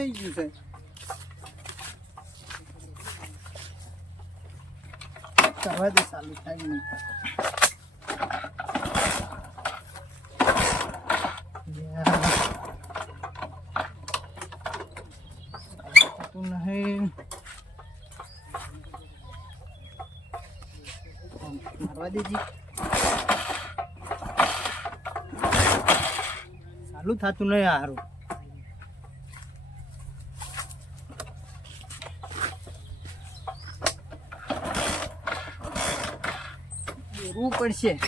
થઈ ગયું છે નહીં મારવા દેજી ચાલુ થતું નહીં હારું દોરવું પડશે.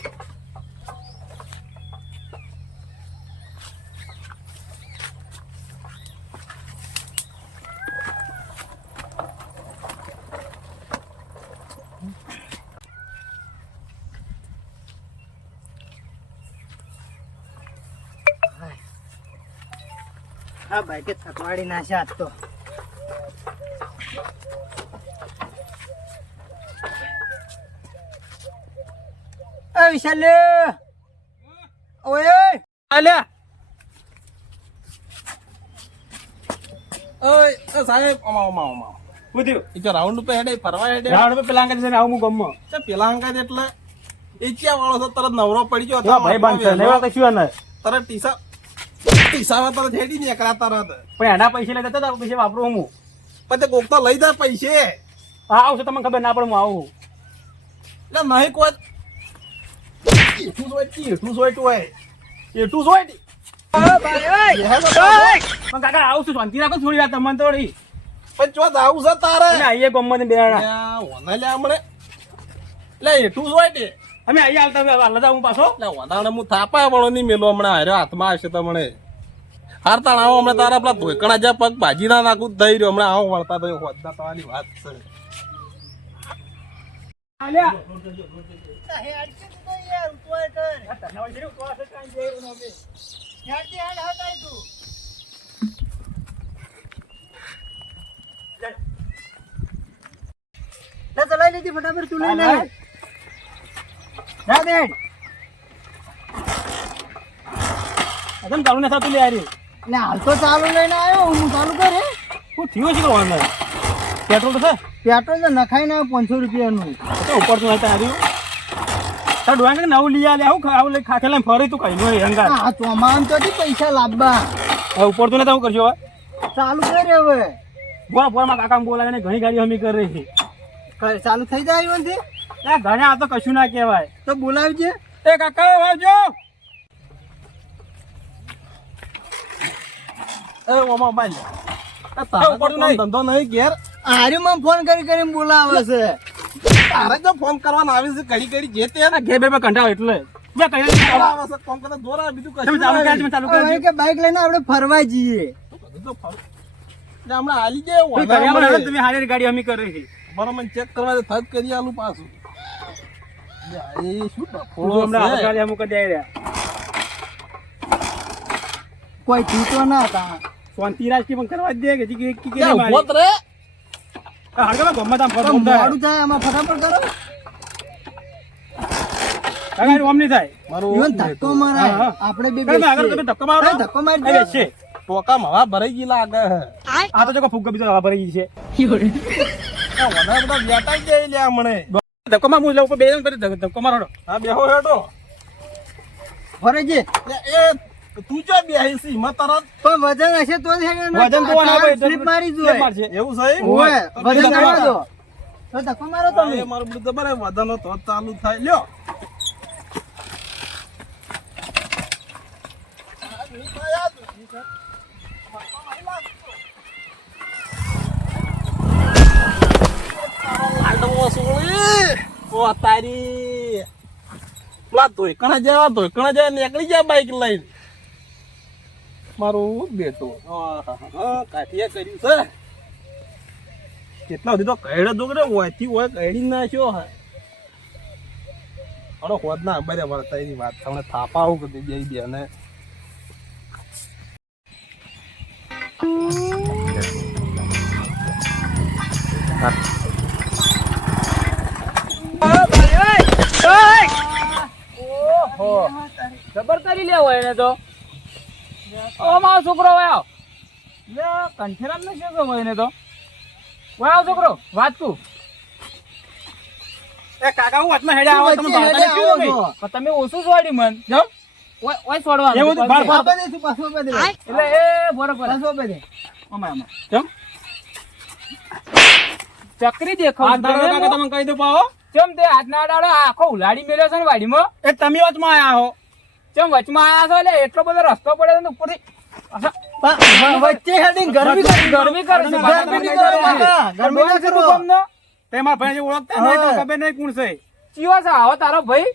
હા ભાઈ કે થકવાડી આજ તો. એ વિશાલ ઓય અલ્યા ઓય એ સાહેબ અમા અમા અમા ઈ જો રાઉન્ડ ઉપર હેડે ફરવા હેડે. રાઉન્ડ પર પેલા છે આવું હું ગમમાં તે પેલા એટલે. એ વાળો તો તરત નવરો પડી ગયો. તો ભાઈ બંધ છે લેવા શું આને તરત ટીસા ટીસામાં તરત હેડી નીકળ્યા તરત. પણ એના પૈસા લેતા તો પૈસા વાપરું હું. પછી કોક તો લઈ જા પૈસે. હા આવશે તમને ખબર ના પડે હું આવું. એટલે નહીં કોઈ એટલું જોઈ એટલું જોઈ હોય એટલું જોઈ પણ કાકા આવું છું શાંતિ રાખો થોડી વાર તમને થોડી? પણ ચો આવું છે તારે. અમે આવીએ ગમમાં ને લ્યા, ઓના લ્યા હમણે. લે એટલું જોઈ દે અમે આવીએ હાલતા હવે હાલ હું પાછો. એટલે વધારે હું થાપા વાળો નહીં મેલો હમણાં. હાર્યો હાથમાં આવશે તમને. હારતા આવો હમણાં તારા પેલા ધોકણા જ્યાં પગ ભાજી ના નાખું થઈ રહ્યો. હમણાં આવો વળતા તો હોદના તમારી વાત છે. આલ્યા. લે ચલાઈ લેજે ફટાફટ તું લઈ લે જા બેન. અદમ ચાલુ નથી થતું લે યાર. ને હાલ તો ચાલુ લઈને આવ્યો હું ચાલુ કરે હું. થયું છે કરવાનું પેટ્રોલ તો છે. પેટ્રોલ તો નખાઈ ના પાંચસો રૂપિયાનું. તો ઉપર તું આવતા આવ્યું તાર ડોંગ કે નવું લઈ આલે. આવું આવું લઈ ખાખે લઈને ફરી તું કઈ નો રંગા હા તો ચોમાન તો પૈસા લાવવા હવે ઉપર તું ને હું કરજો હવે? ચાલુ કરે હવે. બોલ બોલમાં કાકા બોલાવે ને ઘણી ગાડી હમી કરી રહી ચાલુ થઈ જાય નથી છે? ઘરે આ તો કશું ના કહેવાય. તો બોલાવજે. એ કાકા આવજો. એ ઓમાં બાંધ. ધંધો નહીં ઘેર. આર્યુમાં ફોન કરી કરીને બોલાવે છે. તારે જો ફોન કરવાનો આવે છે ઘડી ઘડી જે તે ઘેર બે બે કંટાળો એટલે છે. કરી કરી બાઈક લઈને આપણે ફરવા જઈએ. બધું તો ફર- એટલે હમણાં હાલી જાય તમે હારી ગાડી કરી રહી બરાબર ચેક કરવા દે કરી આલું પાછું. છે? કરી કોઈ જીતો ના હતા. શાંતિ રાજકી પણ કરવા દે કે જી કે કે લે, ઊભો જ રે. હડકા ગમત આમ ફરતો મોડું થાય એમાં ફટાફટ કરો કાકા એનું નહીં થાય મારું ઈવન ધક્કો. આપણે બે તમે આગળ તમે. ધક્કો મારો ધક્કો મારી દે. બેસશે. ટોકામાં હવા ભરાઈ ગઈ લાગે આ તો જો ફૂગ બીજો હવા ભરી ગઈ છે આ બધા વેટાઈ જાય લે હમણે. ધક્કો માં હું ઉપર બે ધક્કો- મારો હા, બેહો હેડો. ફરે છે એ તું જો બેહી છી, એમાં તરત પણ વજન હશે તો જ. વજન તો ના હોય, સ્લીપ મારી જો. એવું છે હોય વજન ના. દો તો ધક્કો મારો તમે મારું બધું ખબર વજન તો ચાલુ થાય લ્યો લાડવો સોળી. ઓ તારી પેલા ધોઈકણા જેવા જાય નીકળી જાય બાઈક લઈને મારું બેટો કાઠીએ કર્યું છે. કેટલા સુધી તો કઈડે દુગડે હોયથી હોય કઈડી નાખ્યો હે અરે હોદ ના બરે વળતા એની વાત તમને થાપા આવું કરી જઈ દે અને જબર કરી લેવો એને તો. ઓ મારો છોકરો આવ્યો કંઠેરામ ને શું ખબર એને તો ઓય છોકરો વાત તું એ કાકા હું હાથમાં હેડે આવો તમે આવો શું છો. તમે? પણ તમે ઓછું છોડી મન જો ઓય ઓય છોડવાનું એવું તો ભાગ, ભાગ. દે દઈશું, પાછો દઈશું. એટલે એ બરોબર પાછું આપે દે. અમાય અમાય ચમ ચકરી દેખાવ હાથ કાકા તમે કહી દો પાઓ કેમ તે આજના ડાળો આખો ઉલાડી મેલ્યો છે ને વાડીમાં એ તમે વાતમાં આયા હો ચમ વચમાં આયા છો એટલે એટલો બધો રસ્તો પડે ને ઉપરથી. વચ્ચે હેડીને ગરમી ગરમી છે. ગરમી નહીં કરો કાકા. ગરમી ના કરો. તે મારા ભાઈ ઓળખતા નહીં તો ખબર નહીં કોણ છે? ચિયો છે આવો તારો ભાઈ.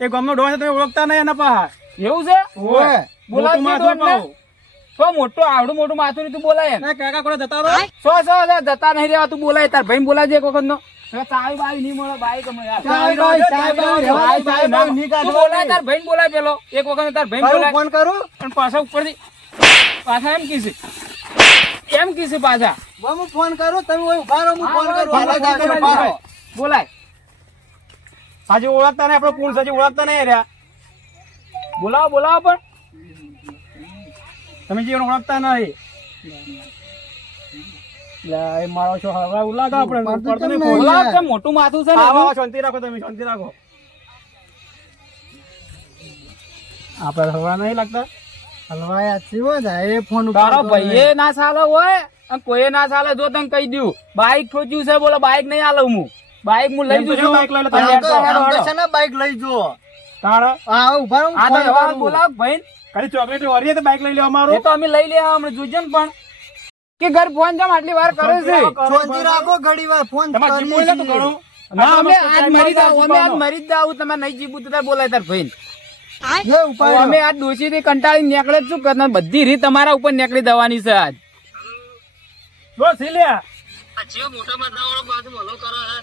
એ ગામનો ડોહા તમે ઓળખતા નહીં એના પાહા. એવું છે? ઓય. બોલાવ મોટું તું ડોનને. તો મોટું આવડું મોટું માથું તું બોલાય કાકા જતા રહો? સો સો સો જતા નહીં રહેવા તું બોલાય તાર ભાઈ બોલાજે એક વખત નો નહીં મળે બાઈક. બોલાય તાર ભાઈ બોલાય પેલો. એક વખત તાર ભાઈ બોલાય. ફોન કરું? પણ પાછા ઉપરથી પાછા એમ કીધું એમ કીધું પાછા. હું ફોન કરું તમે ઓય ઊભા રહો હું ફોન કરું. બોલાય, હજી ઓળખતા નહીં આપણે કુલ સાચી ઓળખતા નહીં રહ્યા બોલાવો બોલાવો પણ. તમે જીવન ઓળખતા નહીં. એ મારો છો હવે એવું આપણે પડતો નહીં કેમ ફોન. નહીં? બોલાવો કેમ મોટું માથું છે ને? આવો, શાંતિ રાખો તમે શાંતિ રાખો. આપણે હવા નહીં લાગતા? ને, એ ફોન તારો ભાઈએ ના ચાલે હોય અને કોઈએ ના ચાલે જો તને કહી દઉં. બાઈક ઠોચ્યું છે બોલો બાઈક નહીં આલવ હું. બાઈક હું લઈ જઉં બાઈક લઈ લે, બાઈક લઈ જુઓ. તારા? હા ઊભા રહો, હું આ તો ફોન જવાબ કરું. બોલાવ ભાઈ. ખાલી ચોકલેટ વરીએ તો બાઈક લઈ લેવા મારું અમારું તો અમે લઈ લેવા હમણાં જોજો ને પણ. કે ઘર ફોન જમ આટલી વાર કરે છે? શાંતિ રાખો ઘડી વાર ફોન તમારે જીપું તો ઘણો. ના અમે આજ મરી જાવ અમે આજ મરી જાવ તમે નહીં જીવું તો બોલાય તાર ભાઈ. અમે આજ દોષી થી કંટાળી નીકળે શું કરતા બધી રીત તમારા ઉપર નીકળી દેવાની છે આજ. જો સિલિયા.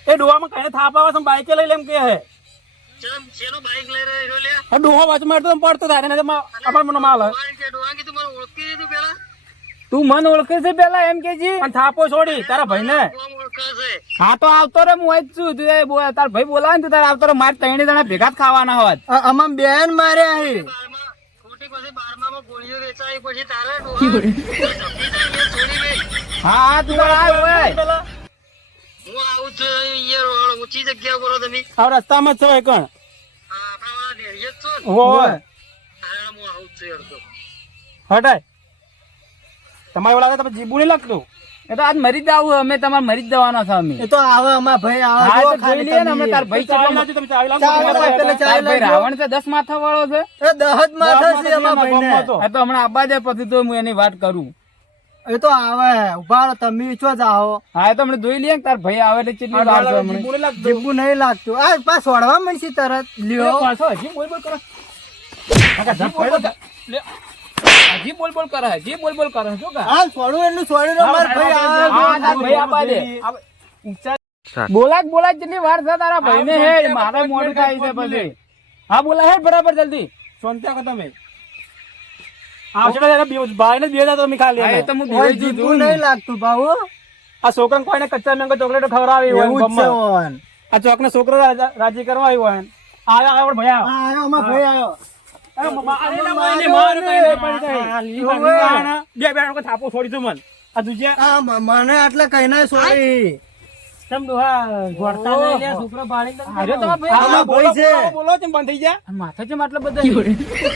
એ ડોહામાં કઈને થાપ આવે છે બાઈકે લઈ લેમ કે હે. ડોહો પડતો થાય ને આપણે મને માલ હે. તું મન ઓળખે છે પેલા એમ કે છે? પણ થાપો છોડી તારા ભાઈને. હા તો આવતો રે હું જ છું. તું તાર ભાઈ બોલાવે ને તો આવતો રે મારે ત્રણે જણા ભેગા જ ખાવાના હોત. આ- બેન મારે હે હા હા તું તાર આવ ઓય. હું આવું છું ઊંચી જગ્યા પર તમે. આ રસ્તામાં છો એકણ. આપણા ડેરીએ જ છો હોય હું આવું છું યાર તો હટાય. તમારે લાગે તમે જીબુ નહીં લાગતું એ તો આજ મરી જ આવું અમે તમારે મરી જ જવાના છે અમે. એ તો આવે અમાર ભાઈ આવે હા તો જોઈ ખાલી લઈએ ને અમે તાર ભાઈ ચાવી લાજો તમે લાવો, પેલા તાર ભાઈ રાવણ છે 10 માથા વાળો છે? એ દહત માથા છે અમાર માથા ભાઈને. તો. આ તો હમણાં આબા જાય પછી તો હું એની વાત કરું. એ તો આવે ઊભા રહો તમે ચો જાઓ. હા એ તો હમણાં જોઈ લઈએ ને તાર ભાઈ આવે એટલે ચેટલી વાર છે હમણાં. જીબુ નહીં લાગતું. આ પાસ ઓડવા મળશે તરત. લ્યો. પાછો હજી બોલ બોલ કરે. બોલ બોલ લે. હજી બોલ બોલ કરે હજી બોલ બોલ કરે શું કા હા છોડું એનું છોડું ને માર ભાઈ આ ભાઈ આપા દે બોલાય જ બોલાય જેટલી વાર છે તારા ભાઈને હે મારે મોડું થાય છે પછી. હા બોલા હે બરાબર જલ્દી. શાંતિ કો તમે આવશે તો એના બે- ભાઈને બે હજાર તમે ખાલી હા એ એને. તો હું ઓય, ભીવાઈ જઉં જીભું છું નહીં. લાગતું બાબુ આ છોકરાને કોઈને કચ્ચા મેંગો ચોકલેટો ખવડાવી હોય છોકરો રાજી કરવા આવ્યો આવ્યો આવ્યો ભયા આવ્યો અમાર ભાઈ આવ્યો મને આ હોય. ના, બે બે થાપો છોડી દઉં મન. આ દુજે. મને આટલે કઈ ના છોડી તમ ડોહા ગોળતા નહીં લે, છોકરો બાળી અરે તમારા ભાઈ બોલો છે. બોલો, બોલો બંધ થઈ ગયા માથા છે આટલા બધા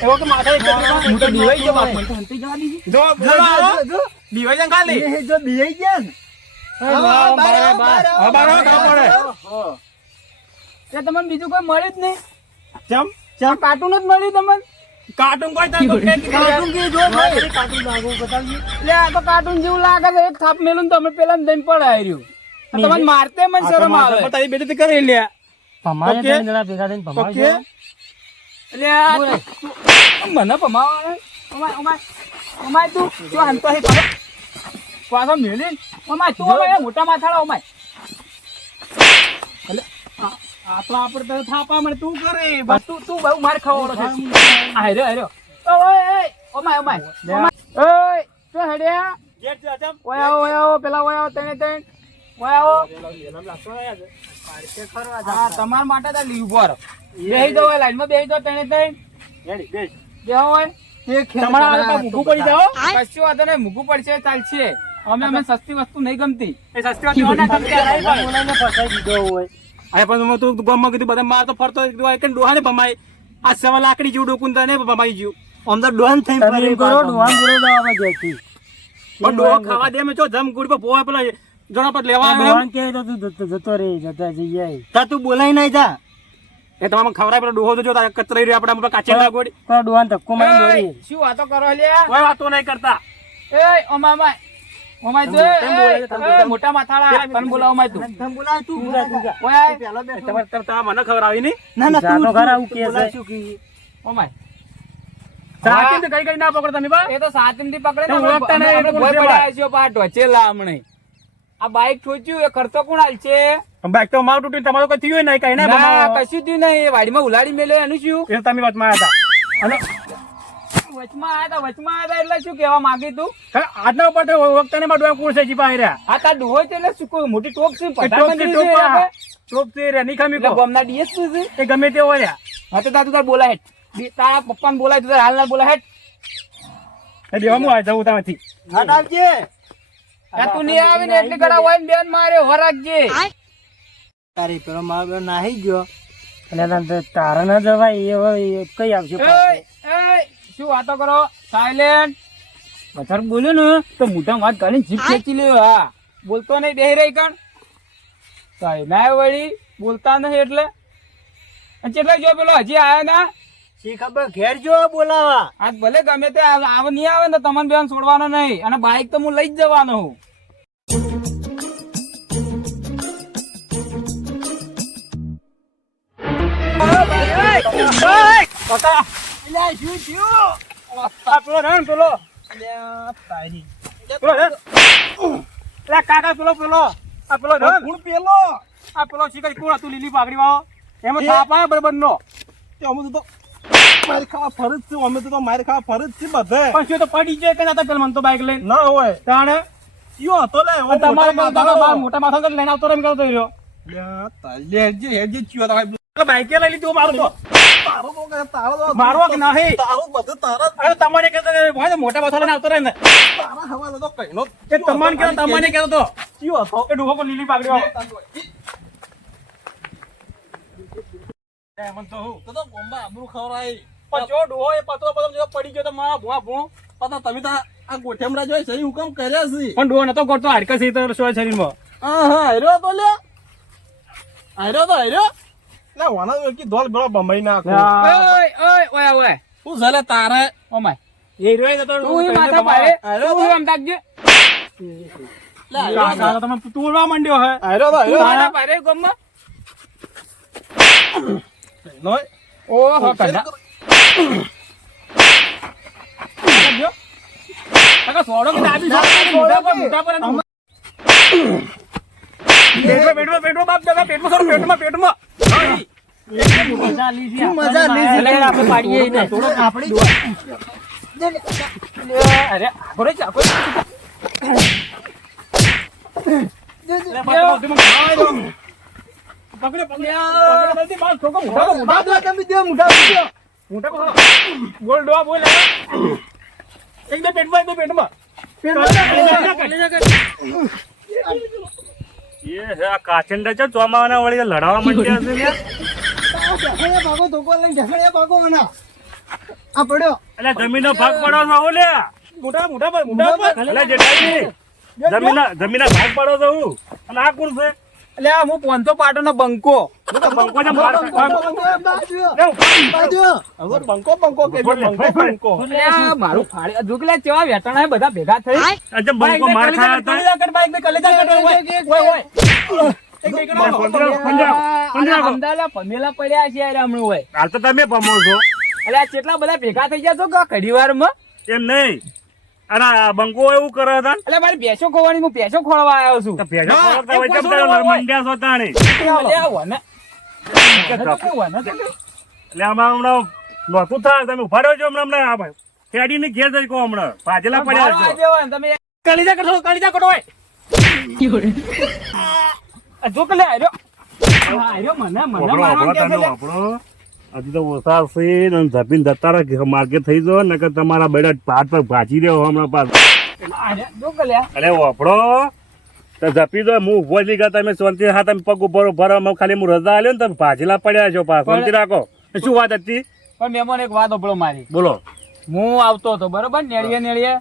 એવો કે માથા એક હું તો દિવાઈ જવા મને તો હંતી જવા દીધી જો જો, બોલો આવો. જો, જો. દીવાઈ જાય ખાલી? એ જો દિયાઈ ગયા ને. આવો, આવો, બહાર આવો, બહાર આવો, હવે બહાર આવો, બહાર પડે. આવો. તમને બીજું કોઈ મળ્યું જ નહીં. ચમ? ચા કાર્ટૂન જ મળ્યું તમને? કાર્ટૂન કોઈ કે- કાર્ટૂન કી જો ભાઈ? કાર્ટૂન લાગો બતાવજો. લે આ તો કાર્ટૂન જેવું લાગે છે. એક થાપ મેલું તમે પેલા દઈને પડાય રહ્યું. તમને મારતે મને શરમ આવે. પણ તારી બેટી તો કરી લે. અમારે ઓકે. ત્રણ જણા ભેગા થઈને આ તું- મને ભમાવા અમાય અમાય અમાય તું જો હંતો હે પાછો પાછો મેલી અમાય તું મોટા માથાળા અમાય આ તો આપણે તો થાપા મને તું કરે. બસ. તું તું બહુ માર ખાવાનો છે. આ હેરો હેર્યો ઓય ઓય ઓમાય અમાય ઓય તો હેડ્યા? ગેટ જાજમ ઓય આવો ઓય આવો પેલા ઓય આવો તને તને ઓય આવો. હા તમાર માટે તો લીવ પર બેહી દો લાઈનમાં બેહી દો તને તને હેડી બેસ. બેહો હોય તે તમારા આ પડી જાઓ. કશું વાંધો નહીં મૂકવું પડશે ચાલશે. અમે અમે સસ્તી વસ્તુ નહીં ગમતી. એ સસ્તી વસ્તુ ના ગમતી આ બોલાઈને ફસાઈ દીધો હોય. અરે પણ તું ગામમાં કીધું બધા માર તો ફરતો કીધું ડોહા ને ભમાય? આ સવા લાકડી જેવું ડોકું તને ભમાઈ ગયું. આમ તો ડોહન થઈ તમે કરો, ડોહાન બોલો દાવા જતી. પણ ડોહો ખાવા દે મે જો જમ ગુડ પર પોવા પેલા જણા પર લેવા આવ્યો કે તો તું જતો- રે જતા જઈ. તા તું બોલાઈ નઈ જા. એ તમામ ખવરાય પેલો ડોહો તો જો તારે કતરાઈ રહ્યો આપણે આપણે કાચે લાગોડી. તો ડોહાન ધક્કો મારી દોડી. શું વાતો કરો લ્યા? કોઈ વાતો નહીં કરતા. એ ઓ ઓમાય મોટા માથાળા તને બોલાવ ઓમાય તું. તને બોલાય તું બોલાય તું જા. ઓય પેલો બેઠો. તમારે તમે તમારે મને ખવડાવી નહીં? ના તું છે. કઈ કઈ પકડો તમે બા? એ તો પકડે ઓળખતા નહીં, એટલે ભોય હમણે આ બાઈક ઠોચ્યું એ ખર્ચો કોણ હાલ છે બાઈક તો મારું તૂટ્યું તમારું કઈ થયું નહીં કઈ ના કશું થયું નહીં. એ વાડીમાં ઉલાડી મેલ્યો એનું શું? એ તમે વાતમાં હતા. અને વચમાં આયા તા વચમાં આયા તા એટલે શું કહેવા માંગી તું? ખરા આજના ઉપર તો વખતે ને મારું કુળ છે જીપા રહ્યા? આ તાર ડોહો છે એટલે શું મોટી ટોપ છે એ ટોપ છે, પ્રધાનમંત્રી છે ટોપ છે રે, નહીં ખમી એટલે કહો. ગામના DS શું છે? એ ગમે તે હોય હા તો તું તાર બોલાય હેઠ. તારા પપ્પાને બોલાય તું તાર હાલ ના બોલાય હેઠ. એ દેવા હું આ જવું ત્યાંથી હા નાખજે. આ તું નહીં આવી ને એટલી હોય બેન મારે વરાગજે. તારી પેલો મારો નાહી ગયો. અને તારા ના જવાય એ કઈ આવશે શું વાતો કરો? સાયલેન્ટ વધારે બોલ્યો ને તો મોટા વાત કાઢીને જીભ ખેંચી લ્યો હા. બોલતો નહીં બે રહી કણ. ના વળી બોલતા નહીં એટલે? અને કેટલા જો પેલો હજી આયા ના? શી ખબર? ઘેર જો બોલાવા. આજ ભલે ગમે તે આવે નહીં આવે ને તમને બેન છોડવાનો નહીં. અને બાઈક તો હું લઈ જ જવાનો હું. આ પેલો રે ને પેલો પેલો રે. અલા કાકા પેલો પેલો આ પેલો રે ને. પેલો આ પેલો શીખર કોણ હતું લીલી પાઘડી વાળો એમાં થાપ આવે બરાબર નો અમે તો મારી ખાવા ફરજ છે અમે તો મારી ખાવા ફરજ છે બધે પણ શું તો પડી જાય કે નતા પેલા મને તો બાઈક લઈને ના હોય તાણે કયો હતો લે તમારે મોટા માથા લઈને આવતો રહે એમ કરતો રહ્યો લેજે હેજે ચિયો તો એટલે બાઈકે લઈ લીધું મારું તો તારો કે તારો તો મારવો કે નહીં? બધું તારા અરે તમારે કહેતો કે ભાઈ મોટા માથા લઈને આવતો રહે ને. તારા હવાલે તો કઈનો કે તમારે કે કહેતો તો. કયો હતો? કે ડૂહો કો લીલી પાગડી વાળો. એમ તો હું. તો તો બોમ્બા આબરૂ ખવરાય પણ જો ડોહો એ પતરો પડી ગયો તો મારા ભૂવા ભૂ. પતા તમે તો આ ગોઠેમડા જોઈ સહી હુકમ કર્યા છે? પણ ડોહો નતો કરતો હાડકા સહિત સોય શરીરમાં. હા હા હાર્યો તો લે તો હાર્યો. લે વાના વેકી ધોલ ગળો બંબાઈ નાખો. ઓય ઓય ઓય ઓય શું છે તારે? ઓમાય. એ રહ્યો તો તું માથા પાડે. તું આમ તાકજે લે તો. તમે તુરવા માંડ્યો હે. હાર્યો તો તું માથા પાડે ગમમાં? નોય ઓહો કઢા કાકા સોડો કે દાબી સોડો? મોઢા પર મોઢા પર પેટમાં પેટમાં પેટમાં બાપ દાદા પેટમાં સોડો પેટમાં પેટમાં. મજા લીધી. આપણે પાડીએ. આપણી અરે કાચંડા છે ચોમાવાના વળી લડાવા માંડ્યા છે લ્યા. ભાગો ધોકો લઈને ઢેકણિયા ભાગો આના. આ પડ્યો અલ્યા. જમીનનો ભાગ પડો છો હું લ્યા. મોઢા મોઢા પર મોઢા પર અલ્યા જેઠાજી જમીનના જમીનના ભાગ પડો છો હું. અને આ કોણ છે? એટલે આ હું પોનસો પાટોનો બંકો. માર- બંકો બંકો કે બંકો બંકો. મારું ફાડે જોકલે કેવા વેટણા બધા ભેગા થઈ બંકો માર ખાયા કલેજા કટ, બાઈક બે કલેજા કટ હોય. હોય, કટ પડ્યા છે હમણાં હોય. હાલ તો તમે ભમો છો. એટલે કેટલા બધા ભેગા થઈ ગયા છો કે ઘડી વારમાં? એમ નહીં. બંકો એવું કરે હતા એટલે મારી ભેંસો ખોવાની હું ભેંસો ખોળવા આવ્યો છું. હોય તેમ. મંડ્યા છો તાણે? એટલે આમાં હમણાં નહોતું થાય તમે ઊભા રહ્યો છો હમણાં હમણાં આ ભાઈ. ખેડીને ઘેર જઈ કહો હમણાં ભાજેલા પડ્યા છો. તમે કલેજા કટો કલેજા હોય. આર્યો આર્યો મને મને મારવા કે. વાપરો. હજી તો ઓછા છે ને જપીને જતા રહે માર્કેટ થઈ જાઓ નકર તમારા બેડા પાટ પર ભાજી રહ્યો હમણાં જો કલ્યા અરે વાપડો તો જપી દો હું ઊભો જ ગયા તમે શાંતિ હા તમે પગ ઊભો ઊભો રહો ખાલી હું રજા આલ્યો ને તમે ભાજેલા પડ્યા છો પા શાંતિ રાખો. શું વાત હતી? પણ મેમોન એક વાત ઓપડો મારી. બોલો. હું આવતો હતો બરોબર? નેળીએ નેળીએ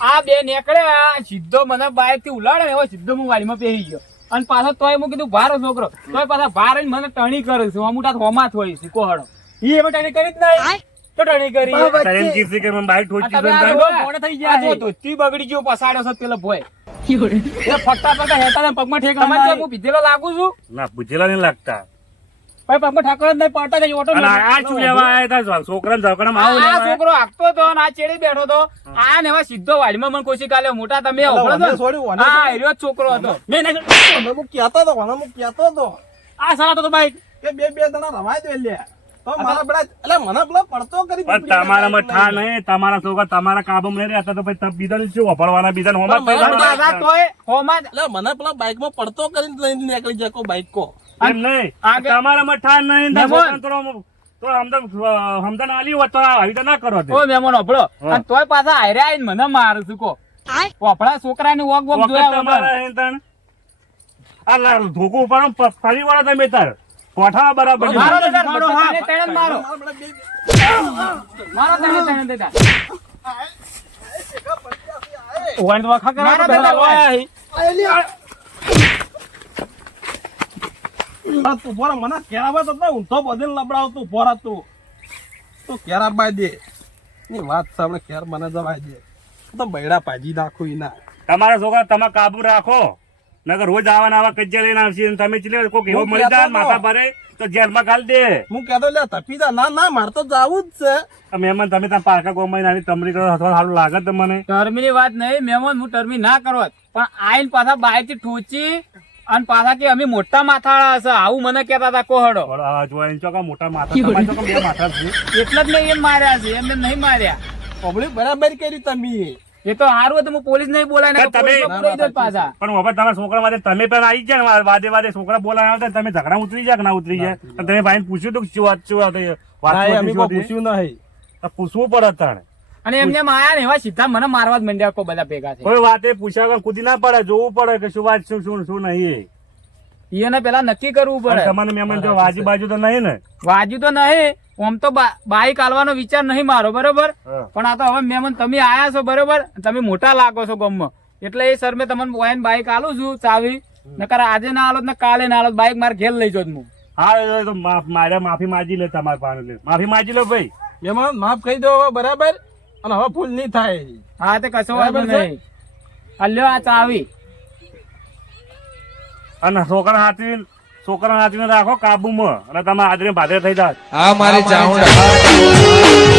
આ બે નીકળ્યા સીધો મને બાયથી ઉલાડે ને એવો સીધો હું ગાડીમાં પહેરી ગયો. અને પાછો તોય હું કીધું ભારો છોકરો. તોય પાછા ભાર મને ટણી કરે છે. અમુટા હોમાં થોઈ છે કોહડો. ઈ એમાં ટણી કરી જ નહીં. તો ટણી કરી. તારે કે મને ઠોકી દો મોડે થઈ ગયા જો છે. ધોતી બગડી ગયો પસાડ્યો છે પેલો ભોય. એ ફટતા ફટતા હેતા ને પગમાં ઠેક તમારે હું પીધેલો લાગુ છું. ના પૂછેલા નહીં લાગતા. ભાઈ પગમાં ઠાકર જ નહીં પડતા જાય ઓટો આ શું લેવા આવ્યા હતા? છોકરા ઝઘડામાં આવું આ છોકરો હાંકતો હતો અને આ ચેડી બેઠો હતો. આ ને સીધો વાડીમાં મને કોશી કાલે મોટા તમે ઓભળો મને છો છોડ્યું, ને? મને હા એર્યો છોકરો હતો. મેં હું કહેતો હતો મને હું કહેતો હતો. આ સારા તો બાઈક કે બે બે જણા રવાય તો મારા પેલા એટલે મને પેલો પડતો કરી પણ તમારામાં ઠા તમારા છોકરા તમારા કાબુમાં નહીં રહેતા તો પછી તમે બીજાને શું વાપરવાના? બીજાને હોમાં પણ થઈ મને પણ દાદા તોય હોમાં જ- એટલે મને પેલા બાઈકમાં પડતો કરીને નીકળી જાય બાઈક કો એમ નહીં. તમારામાં ઠા નહીં ના, તો તો હમદન હમદન આલી હોત તો આવી ના કરો ઓ મેમોન ઓભળો અને તોય પાછા હારે આવીને મને મારું છું કો ઓભળા છોકરાને વોક વોક જોયા વગર. તમારા હે તણ. આ ધોકો ઉપાડો ફરી વાળો તમે તાર. કોઠા બરાબર મારો મારો, તેને વખા કરા તો તું પોરા મને કેરાવા તો ના ઊંધો બધે લબડાવ તું પોરા તું. તું કેરા બાય દે. ની વાત સાંભળે કેર મને જવાય દે. તો બૈડા પાજી નાખું એના. તમારા છોકરા તમે કાબુ રાખો. નગર રોજ આવા આવા કજ્જા લઈને આવશે અને તમે ચીલે કોક એવો મળી જાય માથા ભરે તો જેલમાં ગાલ દે. હું કહેતો લે તપી જા. ના ના મારે તો જાવું જ છે. મહેમાન તમે ત્યાં પારકા ગોમાઈને આવી તમરી કરો અથવા સારું લાગે તમને. ટર્મીની વાત નહીં મહેમાન હું ટર્મી ના કરો. પણ આઈને પાછા બાયથી ઠોચી અને પાછા કે અમે મોટા માથાળા હશે આવું મને કહેતા હતા કોહડો. પણ જો એમ ચોકા મોટા માથા બે માથા છે. એટલે જ નહીં એમ માર્યા છે એમને નહીં માર્યા. પબ્લિક બરાબર કર્યું તમે. એ તો સારું હતું હું પોલીસ નહીં બોલાય તમે- પાછા. પણ હવે તમારા છોકરા માટે તમે પણ આવી ગયા ને વાદે વાદે છોકરા બોલાવ્યા હતા તમે ઝઘડા ઉતરી જાય કે ના ઉતરી જાય અને તમે ભાઈને પૂછ્યું હતું? પૂછ્યું નહીં. તો પૂછવું પડે તાણે અને એમને માયા ને એવા સીધા મને મારવા જ મંડ્યા બધા ભેગા થઈ કોઈ વાત એ પૂછ્યા વગર કૂદી ના પડે જોવું પડે કે શું વાત શું શું શું નહીં એને પેલા નક્કી કરવું પડે. તમારે મેમન તો વાજી બાજુ તો નહીં ને? વાજી તો નહીં આમ તો બાઈક આલવાનો વિચાર નહીં મારો બરોબર? પણ આ તો હવે મેમન તમે આયા છો બરોબર? તમે મોટા લાગો છો ગમમાં. એટલે એ સર મેં તમને વાઈન બાઈક આલું છું ચાવી. નકર આજે ના આલો ને કાલે ના આલો બાઈક મારે ઘેર લઈ જોત હું. હા તો માફ મારે માફી માજી લે તમારે પાસે લે માફી માજી લો ભાઈ. એમાં માફ કહી દો બરાબર? અને હવે ભૂલ નહીં થાય. હા તે કશો વાંધો નહીં. આ લ્યો આ ચાવી. અને છોકરા હાથી છોકરા હાથીને રાખો કાબુમાં. અને તમે આદરે ભાદરે થઈ જાય હા મારી ચાઉંડા